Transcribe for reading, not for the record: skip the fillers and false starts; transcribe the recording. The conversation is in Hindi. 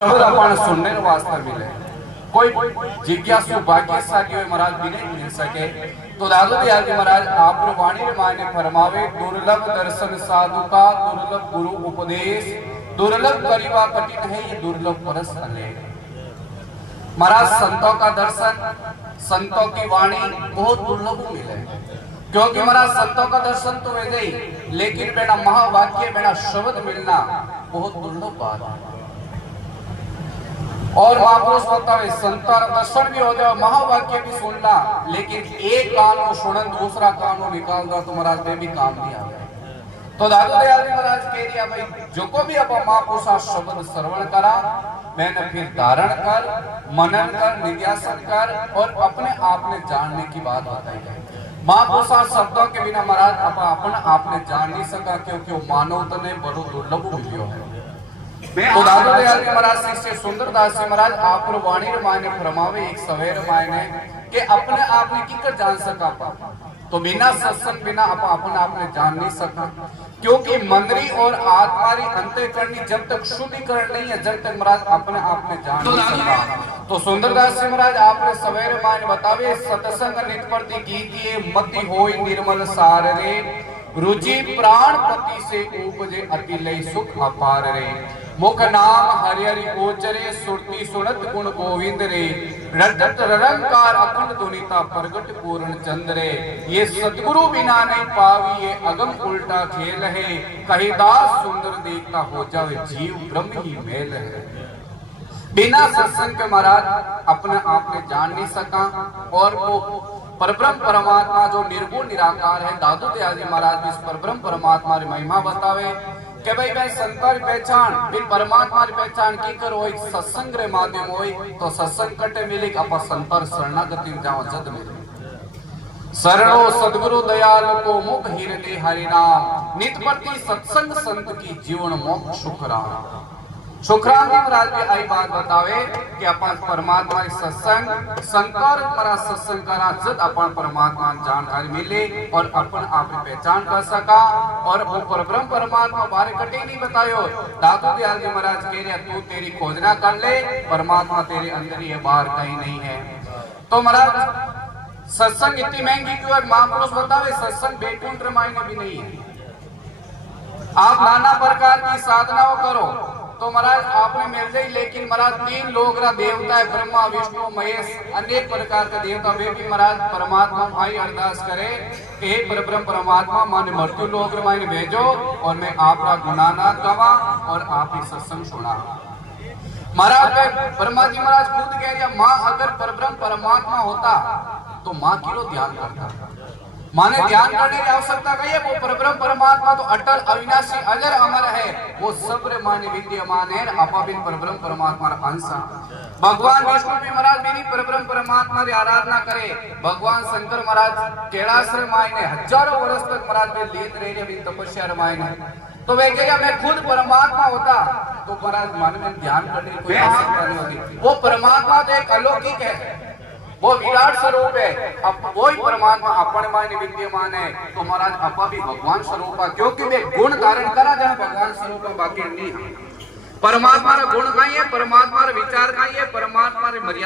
शब्द अपन सुनने वास्ते मिले। कोई जिज्ञासु भाग्यशाली हो महाराज भी नहीं मिल सके। तो दादू दयाल जी महाराज आप वाणी रे मायने फरमावे, दुर्लभ दर्शन साधु का, दुर्लभ गुरु उपदेश, दुर्लभ करीबा कठिन है ये दुर्लभ परस अनेक। महाराज संतों का दर्शन, संतों की वाणी बहुत दुर्लभ मिले, क्योंकि महाराज संतों का दर्शन तो वैसे ही, लेकिन बेना महावाक्य बेना शब्द मिलना बहुत दुर्लभ बात है। और महापुरुष बतावे संतान दर्शन भी हो जाए, महावाक्य भी सुनना, लेकिन एक कान को सुनन दूसरा कान को निकाल दो तो महाराज में भी काम नहीं आ गया। तो दादू दयाल जी महाराज कह दिया भाई जो को भी अब महापुरुषा शब्द श्रवण करा, मैंने फिर धारण कर, मनन कर, निध्यासन कर और अपने आप में जानने की बात बताई है। महापुरुषा शब्दों के बिना महाराज अपन आपने जान नहीं सका, क्योंकि वो मानव तो ने बड़ो दुर्लभ मिलियो है। तो दादू दयाल जी महाराज शिष्य सुंदरदास जी महाराज आप वाणी मायने फरमावे एक सवेर मायने के अपने आप ने किकर जान सका पा, तो बिना सत्संग बिना अपन आपने जान नहीं सका, क्योंकि मंदरी और आत्मारी अंतःकरणी जब तक शुद्धिकरण नहीं है, जब तक महाराज अपने आप में जान नहीं सका। तो सुंदरदास जी महाराज आपने सवेर मायने बतावे सत्संग नित्प्रति कीजिए, मति होई निर्मल सार रे, रुचि प्राण पति से उपजे अति लय सुख अपार रे, मुख नाम हरि हरि गोचरे, सुरती सुनत गुण गोविंद रे, रजत रंकार अखंड दुनिता प्रगट पूर्ण चंद्र रे, ये सतगुरु बिना नहीं पावी ये अगम उल्टा खेल है, कही दास सुंदर देखता हो जावे जीव ब्रह्म ही मेल है। बिना सत्संग के महाराज अपने आप में जान नहीं सका, और वो परब्रह्म परमात्मा जो निर्गुण निराकार है, दादू दयाल जी महाराज इस परब्रह्म परमात्मा री महिमा बतावे कि भाई मैं संतर पहचान बिन परमात्मा री पहचान की करो एक सत्संग रे माध्यम होई, तो सत्संग कटे मिले अपा संतर शरणागति जाओ जद मिले। शरणो सद्गुरु दयाल को मुख हिरने हरि नाम, नित प्रति सत्संग संत की जीवन मोक्ष सुखराम। सुखराम जी महाराज भी आई बात बतावे कि अपन परमात्मा सत्संग संकर मरा सत्संग करा जद अपन परमात्मा जानकारी मिले और अपन आप पहचान कर सका, और वो परब्रह्म परमात्मा बारे कटे नहीं बतायो। दादू दयाल जी महाराज कह रहे तू तेरी खोजना कर ले, परमात्मा तेरे अंदर ही है, बाहर कहीं नहीं है। तो महाराज सत्संग इतनी महंगी क्यों है? महापुरुष बतावे सत्संग बेकुंठ रामायण भी नहीं है। आप नाना प्रकार की साधनाओं करो तो महाराज आपने मिल जाए, लेकिन महाराज तीन लोग रा देवता है, ब्रह्मा विष्णु महेश, अनेक प्रकार का देवता, वे भी महाराज परमात्मा भाई अरदास करे कि हे परब्रह्म परमात्मा माने मृत्यु लोक माने भेजो और मैं आपका गुणानाथ गवा और आप ही सत्संग सुना। महाराज ब्रह्मा जी महाराज खुद कह दिया माँ अगर परब्रह्म परमात्मा होता तो माँ की लो ध्यान करता, माने ध्यान करने की आवश्यकता कही है। वो परब्रह्म परमात्मा तो अटल अविनाशी अजर अमर है, वो सब्र माने विद्यमान है, आपा बिन परब्रह्म परमात्मा अंशा। भगवान विष्णु भी महाराज भी परब्रह्म परमात्मा की आराधना करे, भगवान शंकर महाराज कैलाश मायने हजारों वर्ष तक महाराज में लीन रहे भी तपस्या मायने, तो वे कहेगा मैं खुद परमात्मा होता तो महाराज मन में ध्यान करने की कोई आवश्यकता नहीं होती। वो परमात्मा तो एक अलौकिक है, वो विराट स्वरूप है, अब वही परमात्मा अपन मायने विद्यमान है, तो महाराज अपा भी भगवान स्वरूप है, क्योंकि वे गुण धारण करा जहाँ भगवान स्वरूप बाकी नहीं। परमात्मा रा गुण का ही है, परमात्मा रा विचार का ही है, परमात्मा रे मर्यादा